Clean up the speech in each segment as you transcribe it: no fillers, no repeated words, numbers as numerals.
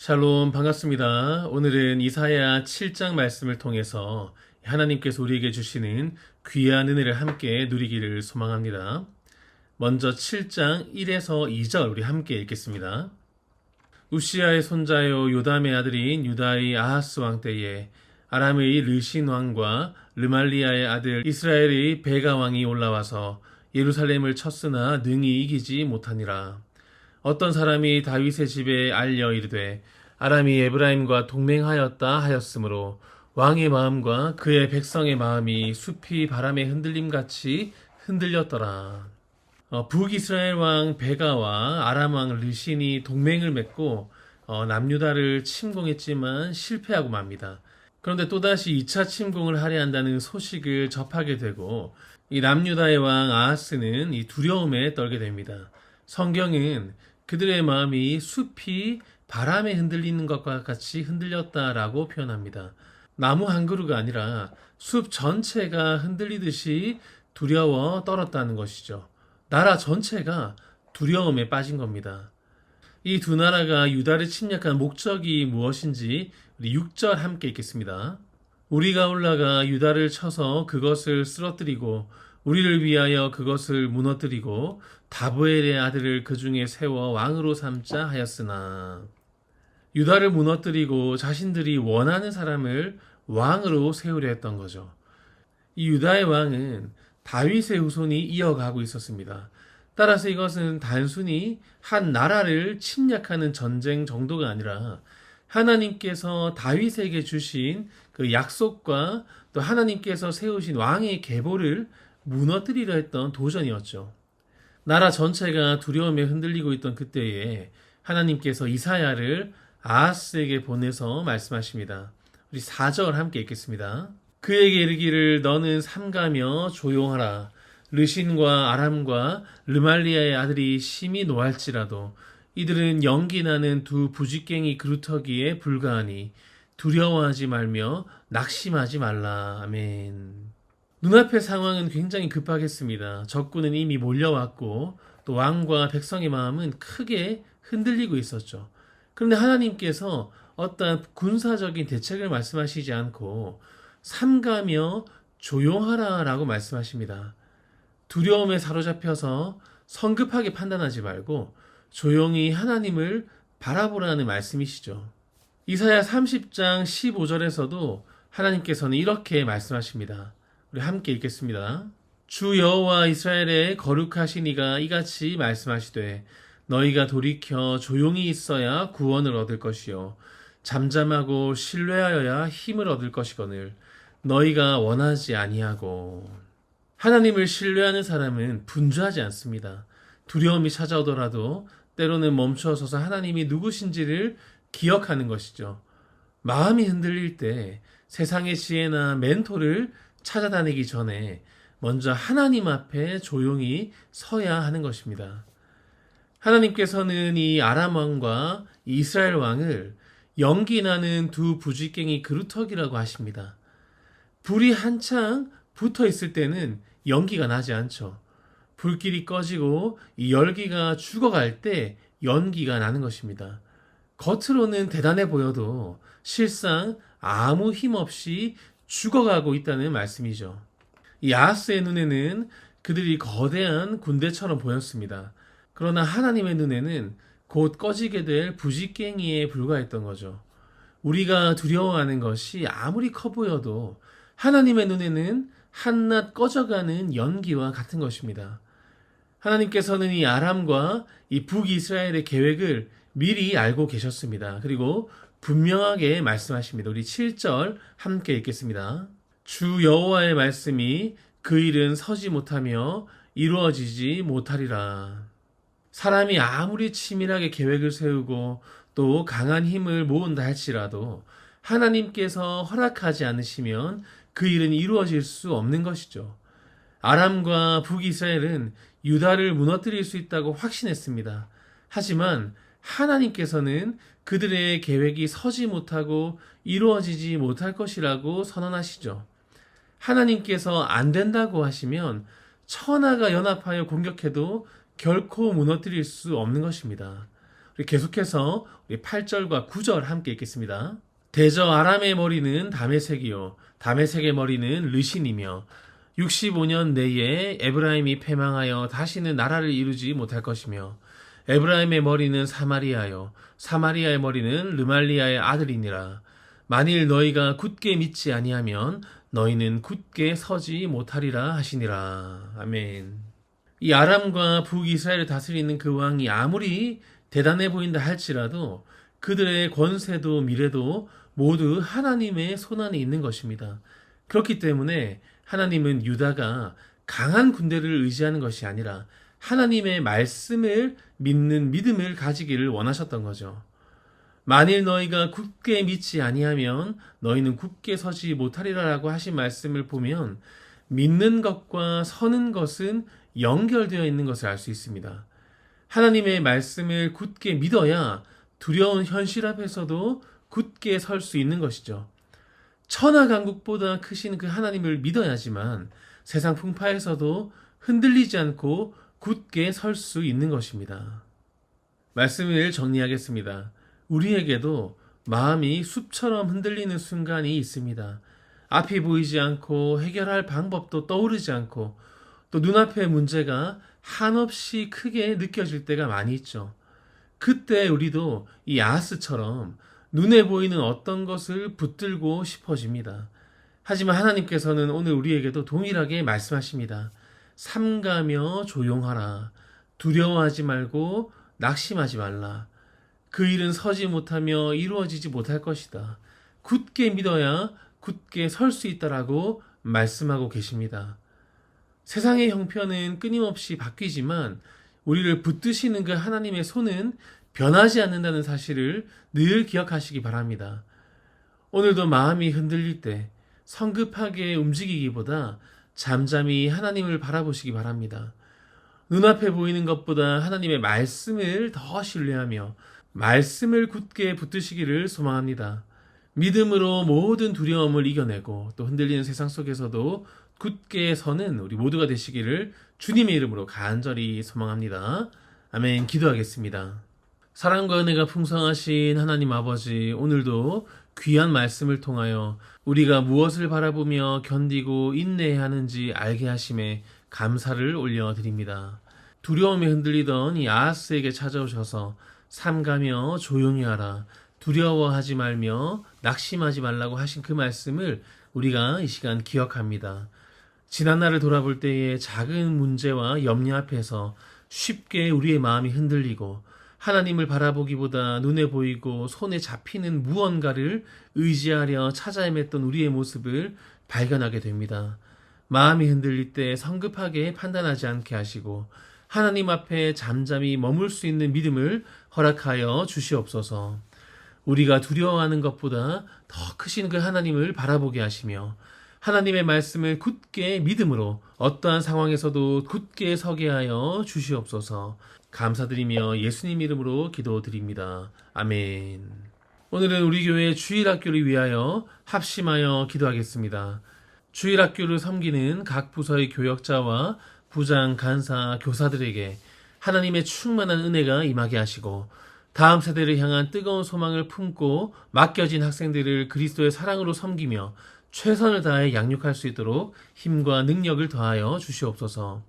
샬롬 반갑습니다. 오늘은 이사야 7장 말씀을 통해서 하나님께서 우리에게 주시는 귀한 은혜를 함께 누리기를 소망합니다. 먼저 7장 1에서 2절 우리 함께 읽겠습니다. 우시아의 손자요 요담의 아들인 유다의 아하스 왕 때에 아람의 르신 왕과 르말리아의 아들 이스라엘의 베가 왕이 올라와서 예루살렘을 쳤으나 능히 이기지 못하니라. 어떤 사람이 다윗의 집에 알려 이르되 아람이 에브라임과 동맹하였다 하였으므로 왕의 마음과 그의 백성의 마음이 숲이 바람에 흔들림같이 흔들렸더라. 북이스라엘 왕 베가와 아람 왕 르신이 동맹을 맺고 남유다를 침공했지만 실패하고 맙니다. 그런데 또다시 2차 침공을 하려 한다는 소식을 접하게 되고 이 남유다의 왕 아하스는 이 두려움에 떨게 됩니다. 성경은 그들의 마음이 숲이 바람에 흔들리는 것과 같이 흔들렸다라고 표현합니다. 나무 한 그루가 아니라 숲 전체가 흔들리듯이 두려워 떨었다는 것이죠. 나라 전체가 두려움에 빠진 겁니다. 이 두 나라가 유다를 침략한 목적이 무엇인지 우리 6절 함께 읽겠습니다. 우리가 올라가 유다를 쳐서 그것을 쓰러뜨리고 우리를 위하여 그것을 무너뜨리고 다브엘의 아들을 그 중에 세워 왕으로 삼자 하였으나 유다를 무너뜨리고 자신들이 원하는 사람을 왕으로 세우려 했던 거죠. 이 유다의 왕은 다윗의 후손이 이어가고 있었습니다. 따라서 이것은 단순히 한 나라를 침략하는 전쟁 정도가 아니라 하나님께서 다윗에게 주신 그 약속과 또 하나님께서 세우신 왕의 계보를 무너뜨리려 했던 도전이었죠. 나라 전체가 두려움에 흔들리고 있던 그때에 하나님께서 이사야를 아하스에게 보내서 말씀하십니다. 우리 4절 함께 읽겠습니다. 그에게 이르기를 너는 삼가며 조용하라. 르신과 아람과 르말리아의 아들이 심히 노할지라도 이들은 연기나는 두 부직갱이 그루터기에 불과하니 두려워하지 말며 낙심하지 말라. 아멘. 눈앞의 상황은 굉장히 급하겠습니다. 적군은 이미 몰려왔고 또 왕과 백성의 마음은 크게 흔들리고 있었죠. 그런데 하나님께서 어떤 군사적인 대책을 말씀하시지 않고 삼가며 조용하라 라고 말씀하십니다. 두려움에 사로잡혀서 성급하게 판단하지 말고 조용히 하나님을 바라보라는 말씀이시죠. 이사야 30장 15절에서도 하나님께서는 이렇게 말씀하십니다. 우리 함께 읽겠습니다. 주 여호와 이스라엘의 거룩하신 이가 이같이 말씀하시되 너희가 돌이켜 조용히 있어야 구원을 얻을 것이요 잠잠하고 신뢰하여야 힘을 얻을 것이거늘 너희가 원하지 아니하고. 하나님을 신뢰하는 사람은 분주하지 않습니다. 두려움이 찾아오더라도 때로는 멈춰서서 하나님이 누구신지를 기억하는 것이죠. 마음이 흔들릴 때 세상의 지혜나 멘토를 찾아다니기 전에 먼저 하나님 앞에 조용히 서야 하는 것입니다. 하나님께서는 이 아람 왕과 이스라엘 왕을 연기나는 두 부직갱이 그루터기라고 하십니다. 불이 한창 붙어 있을 때는 연기가 나지 않죠. 불길이 꺼지고 이 열기가 죽어갈 때 연기가 나는 것입니다. 겉으로는 대단해 보여도 실상 아무 힘 없이 죽어가고 있다는 말씀이죠. 이 아하스의 눈에는 그들이 거대한 군대처럼 보였습니다. 그러나 하나님의 눈에는 곧 꺼지게 될 부직갱이에 불과했던 거죠. 우리가 두려워하는 것이 아무리 커 보여도 하나님의 눈에는 한낱 꺼져가는 연기와 같은 것입니다. 하나님께서는 이 아람과 이 북이스라엘의 계획을 미리 알고 계셨습니다. 그리고 분명하게 말씀하십니다. 우리 7절 함께 읽겠습니다. 주 여호와의 말씀이 그 일은 서지 못하며 이루어지지 못하리라. 사람이 아무리 치밀하게 계획을 세우고 또 강한 힘을 모은다 할지라도 하나님께서 허락하지 않으시면 그 일은 이루어질 수 없는 것이죠. 아람과 북이스라엘은 유다를 무너뜨릴 수 있다고 확신했습니다. 하지만 하나님께서는 그들의 계획이 서지 못하고 이루어지지 못할 것이라고 선언하시죠. 하나님께서 안 된다고 하시면 천하가 연합하여 공격해도 결코 무너뜨릴 수 없는 것입니다. 우리 계속해서 우리 8절과 9절 함께 읽겠습니다. 대저 아람의 머리는 다메섹이요 다메섹의 머리는 르신이며 65년 내에 에브라임이 패망하여 다시는 나라를 이루지 못할 것이며 에브라임의 머리는 사마리아요 사마리아의 머리는 르말리아의 아들이니라. 만일 너희가 굳게 믿지 아니하면 너희는 굳게 서지 못하리라 하시니라. 아멘. 이 아람과 북이스라엘을 다스리는 그 왕이 아무리 대단해 보인다 할지라도 그들의 권세도 미래도 모두 하나님의 손안에 있는 것입니다. 그렇기 때문에 하나님은 유다가 강한 군대를 의지하는 것이 아니라 하나님의 말씀을 믿는 믿음을 가지기를 원하셨던 거죠. 만일 너희가 굳게 믿지 아니하면 너희는 굳게 서지 못하리라라고 하신 말씀을 보면 믿는 것과 서는 것은 연결되어 있는 것을 알 수 있습니다. 하나님의 말씀을 굳게 믿어야 두려운 현실 앞에서도 굳게 설 수 있는 것이죠. 천하강국보다 크신 그 하나님을 믿어야지만 세상 풍파에서도 흔들리지 않고 굳게 설 수 있는 것입니다. 말씀을 정리하겠습니다. 우리에게도 마음이 숲처럼 흔들리는 순간이 있습니다. 앞이 보이지 않고 해결할 방법도 떠오르지 않고 또 눈앞의 문제가 한없이 크게 느껴질 때가 많이 있죠. 그때 우리도 이 아하스처럼 눈에 보이는 어떤 것을 붙들고 싶어집니다. 하지만 하나님께서는 오늘 우리에게도 동일하게 말씀하십니다. 삼가며 조용하라. 두려워하지 말고 낙심하지 말라. 그 일은 서지 못하며 이루어지지 못할 것이다. 굳게 믿어야 굳게 설 수 있다라고 말씀하고 계십니다. 세상의 형편은 끊임없이 바뀌지만 우리를 붙드시는 그 하나님의 손은 변하지 않는다는 사실을 늘 기억하시기 바랍니다. 오늘도 마음이 흔들릴 때 성급하게 움직이기보다 잠잠히 하나님을 바라보시기 바랍니다. 눈앞에 보이는 것보다 하나님의 말씀을 더 신뢰하며 말씀을 굳게 붙드시기를 소망합니다. 믿음으로 모든 두려움을 이겨내고 또 흔들리는 세상 속에서도 굳게 서는 우리 모두가 되시기를 주님의 이름으로 간절히 소망합니다. 아멘. 기도하겠습니다. 사랑과 은혜가 풍성하신 하나님 아버지, 오늘도 귀한 말씀을 통하여 우리가 무엇을 바라보며 견디고 인내해야 하는지 알게 하심에 감사를 올려드립니다. 두려움에 흔들리던 이 아하스에게 찾아오셔서 삼가며 조용히 하라, 두려워하지 말며 낙심하지 말라고 하신 그 말씀을 우리가 이 시간 기억합니다. 지난날을 돌아볼 때의 작은 문제와 염려 앞에서 쉽게 우리의 마음이 흔들리고 하나님을 바라보기보다 눈에 보이고 손에 잡히는 무언가를 의지하려 찾아 헤맸던 우리의 모습을 발견하게 됩니다. 마음이 흔들릴 때 성급하게 판단하지 않게 하시고 하나님 앞에 잠잠히 머물 수 있는 믿음을 허락하여 주시옵소서. 우리가 두려워하는 것보다 더 크신 그 하나님을 바라보게 하시며 하나님의 말씀을 굳게 믿음으로 어떠한 상황에서도 굳게 서게 하여 주시옵소서. 감사드리며 예수님 이름으로 기도드립니다. 아멘. 오늘은 우리 교회 주일학교를 위하여 합심하여 기도하겠습니다. 주일학교를 섬기는 각 부서의 교역자와 부장, 간사, 교사들에게 하나님의 충만한 은혜가 임하게 하시고 다음 세대를 향한 뜨거운 소망을 품고 맡겨진 학생들을 그리스도의 사랑으로 섬기며 최선을 다해 양육할 수 있도록 힘과 능력을 더하여 주시옵소서.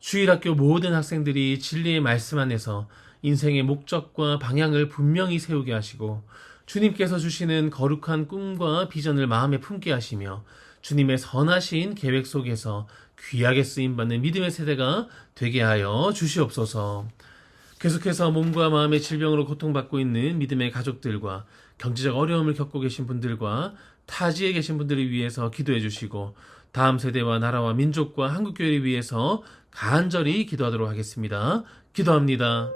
주일학교 모든 학생들이 진리의 말씀 안에서 인생의 목적과 방향을 분명히 세우게 하시고 주님께서 주시는 거룩한 꿈과 비전을 마음에 품게 하시며 주님의 선하신 계획 속에서 귀하게 쓰임받는 믿음의 세대가 되게 하여 주시옵소서. 계속해서 몸과 마음의 질병으로 고통받고 있는 믿음의 가족들과 경제적 어려움을 겪고 계신 분들과 타지에 계신 분들을 위해서 기도해 주시고 다음 세대와 나라와 민족과 한국교회를 위해서 간절히 기도하도록 하겠습니다. 기도합니다.